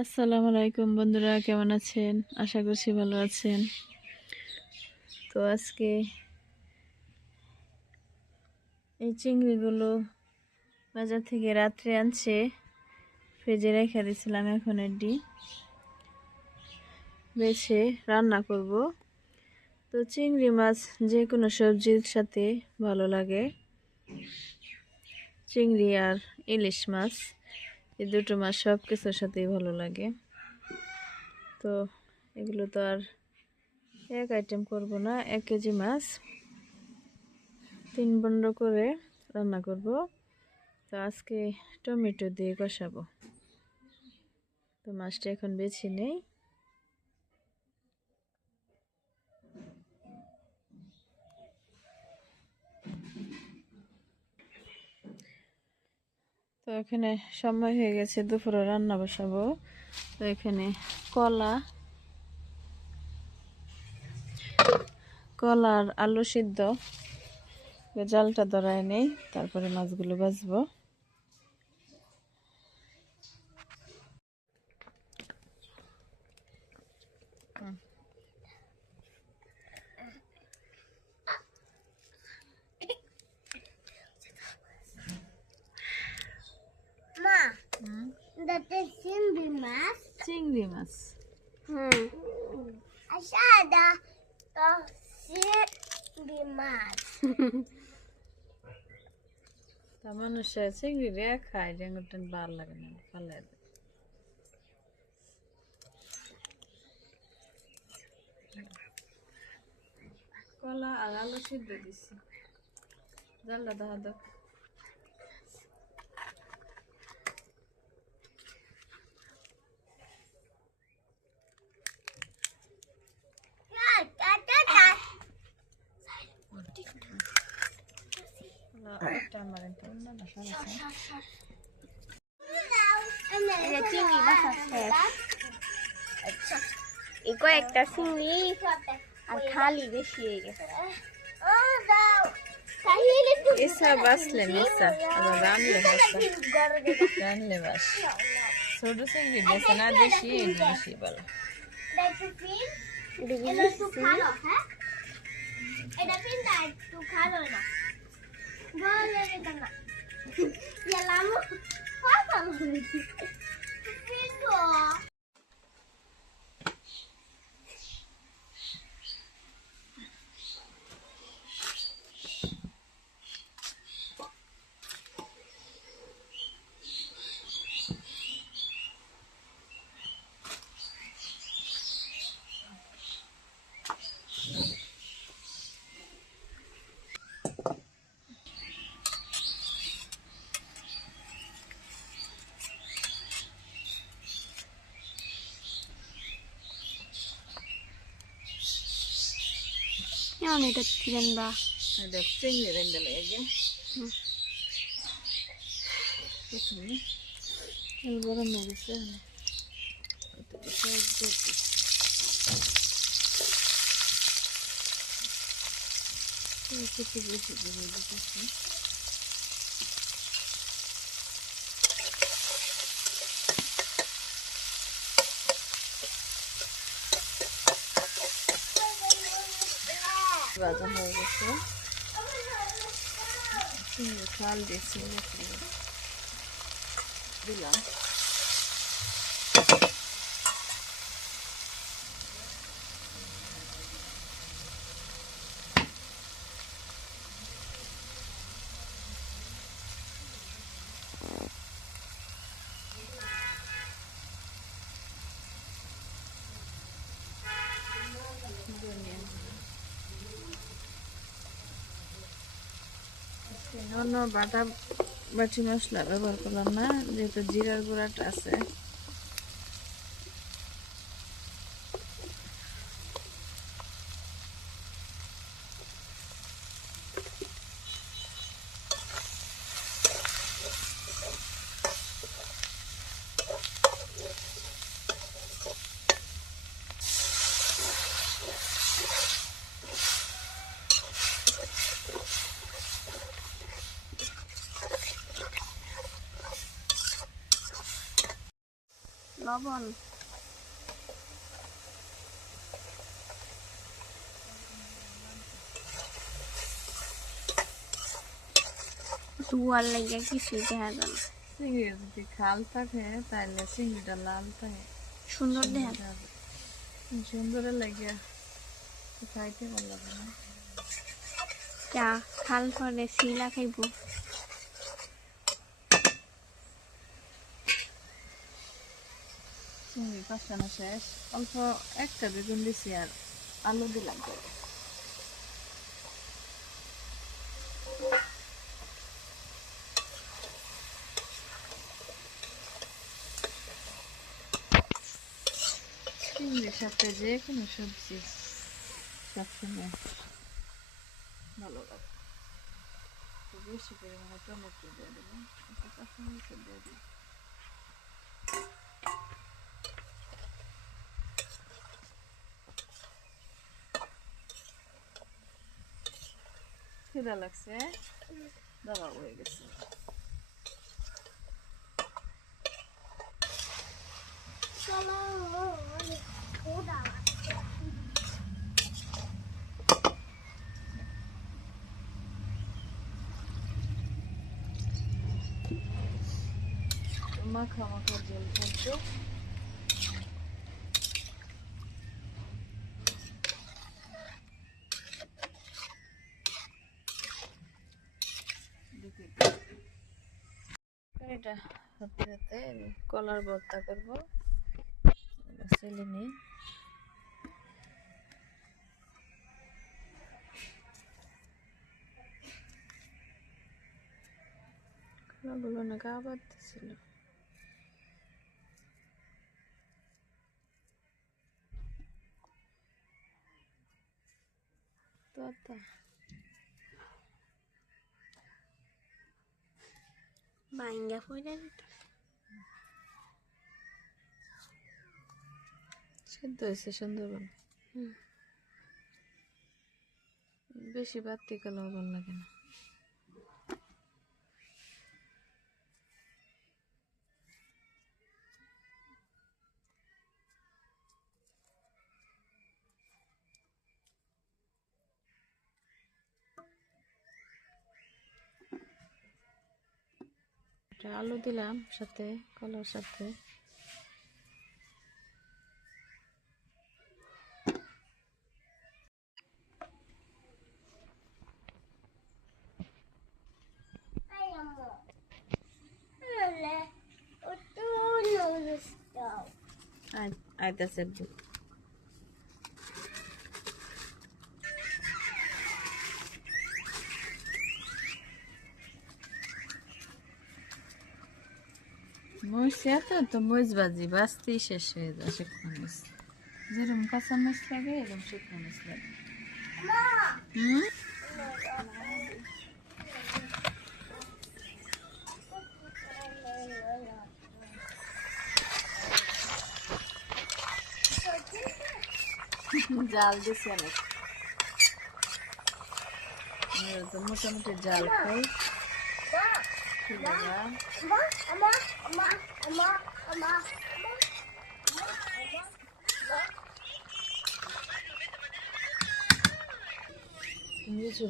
আসসালামু আলাইকুম বন্ধুরা, কেমন আছেন? আশা করছি ভালো আছেন। তো আজকে এই চিংড়িগুলো বাজার থেকে রাত্রে আনছে, ফ্রিজে রেখে দিয়েছিলাম এখন এডি বেছে রান্না করব। তো চিংড়ি মাছ যে কোনো সবজির সাথে ভালো লাগে। চিংড়ি আর ইলিশ মাছ। এই দুটো মাছ সব কিছুর সাথেই ভালো লাগে। তো এগুলো তো আর এক আইটেম করব না, এক কেজি মাছ। তিন বন্ড করে রান্না করব। তো আজকে টমেটো দিয়ে কষাবো। তো মাছটা এখন বেছে নেই। তো এখানে সময় হয়ে গেছে, দুপুরে রান্না বসাবো। তো এখানে কলা কলার আলু সিদ্ধ। জালটা ধরায় নেই, তারপরে মাছগুলো ভাজবো হুম। মা হুম, দাতে চিংড়ি মাছ চিংড়ি মাছ হুম তো চিংড়ি মাছ তা মানুষ চিংড়ি রে খায় ডেঙ্গুর ভালো লাগে কলা আর আলু সিদ্ধ দিছি জানলা দেখা দাও একটা আমার একটা অন্য ভাষা আছে এটা চিংড়ি মাছ আছে এই কয়েকটা চিংড়ি আর খালি বেশি হয়ে গেছে এসা বাসলে মিসা আবার রানলে বাসা রানলে বাস ছোট চিংড়ি বেছে না দেশি বেশি না। বলে এটা না গেলাম ನಾನು ಇದಕ್ಕೆ ಗಂಧ ಅದಕ್ಕೆ ಗಂಧಲಗೆ ಇವಾಗ ಮುಗಿಸು Thank you. হয়ে গেছে এটাকে পেঁয়াজ দিয়ে দিই। পেঁয়াজ একটু বেশি দিয়ে দিতেছি ভাজা হয়ে গেছে চিংড়ি খাল দিয়ে চিংড়ি চিংড়ি দিলাম ধনিয়া অন্য বাটা বাটি মশলা ব্যবহার করলাম না যেহেতু জিরার গুঁড়াটা আছে। লবণ দুয়ার লেগে কিছুই দেখা যায় না চিংড়ি যদি খাল থাকে তাহলে চিংড়িটা লাল থাকে। সুন্দর দেখা। যায় সুন্দর লাগে খাইতে ভালো লাগে না। চা খাল পরে শিলা খাইব। চিংড়ি কষানো শেষ, অল্প একটা বেগুন দিছি আর আলু দিলাম। চিংড়ির সাথে যে কোনো সবজি সবসময় ভালো লাগে। বেশি পরিমাণে টমেটো দিয়ে দেবো দিয়ে খিদা লাগছে দাঁড়াও হয়ে গেছে মাখা মাখা জল করছ এটা হতে হতে কলার ভর্তা করব। ছেলে নেই। কলাগুলো না গা বাড়তেছিল তোতা বাইঙ্গা পড়ে সেদ্ধ হয়েছে সুন্দরবন। হুম। বেশি বাড়তি কালো ভালো লাগে না। একটা আলু দিলাম সাথে কলার সাথে। আইতাছে মরিচ এত তো মরিচ বাজি বাঁচতেই শেষ হয়ে যায় শুকনো মরিচ যেরকম কাঁচা মরিচ লাগে এরকম শুকনো মরিচ লাগে হুম জাল দিছি অনেক তো মোটামুটি জাল খাই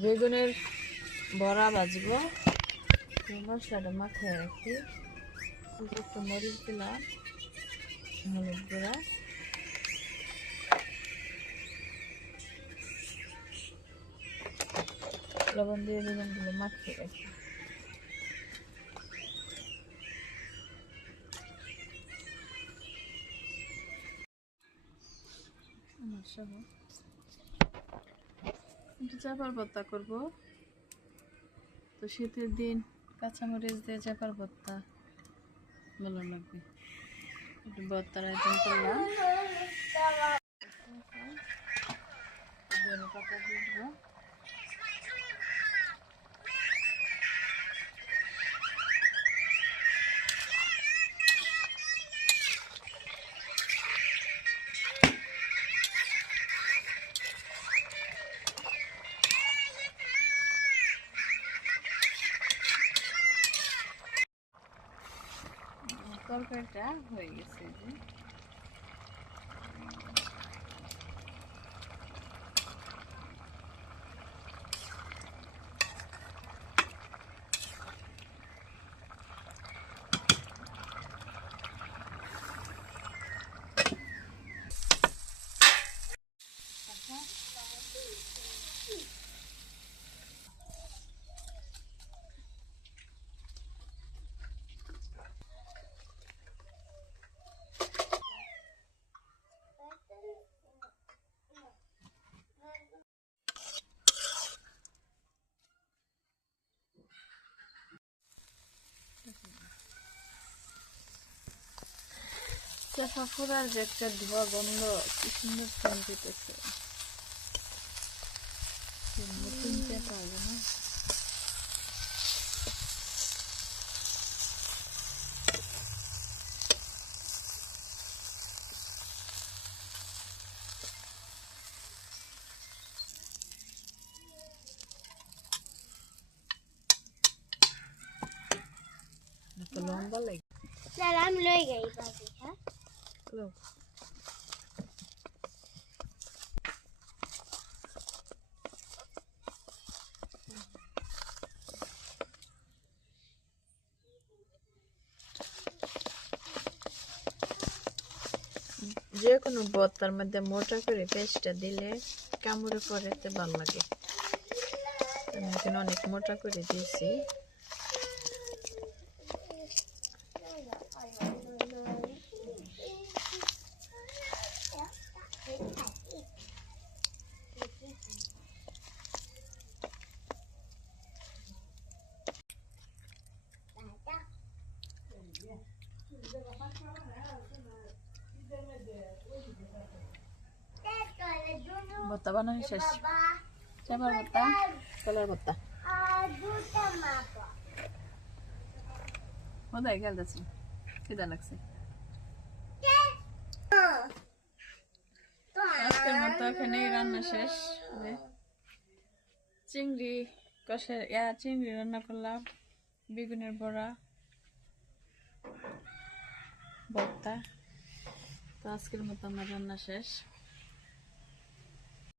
বেগুনের বড়া এই মশলাটা মাথায় রাখি। একটু মরিচ দিলাম হলুদ গুঁড়া। লবণ দিয়ে বেগুনগুলো মাখিয়ে রাখি। সহ। একটু চাপার ভর্তা করব। তো শীতের দিন কাঁচামরিচ দিয়ে চাপার ভর্তা ভালো লাগবে। একটু ভর্তার আইটেম করলাম। ধনে পাতা দিয়ে তরকারিটা হয়ে গেছে যে কাঁচা পাকুড়ার যে একটা ধোয়া গন্ধ কি সুন্দর ফোন পেতেছে লম্বা লাগে। আমি লই গাই Look. যে কোনো বত্তার মধ্যে মোটা করে পেস্টটা দিলে কামড়ে পরেতে ভালো লাগে আমি এখানে অনেক মোটা করে দিয়েছি বানানো শেষ। চাপার ভর্তা? কলার ভর্তা। কোথায় খেলতেছি। খিদা লাগছে। আজকের মতো এখানেই রান্না শেষ। চিংড়ি কষে ইয়া চিংড়ি রান্না করলাম। বেগুনের বড়া। ভর্তা। তো আজকের মতো আমার রান্না শেষ।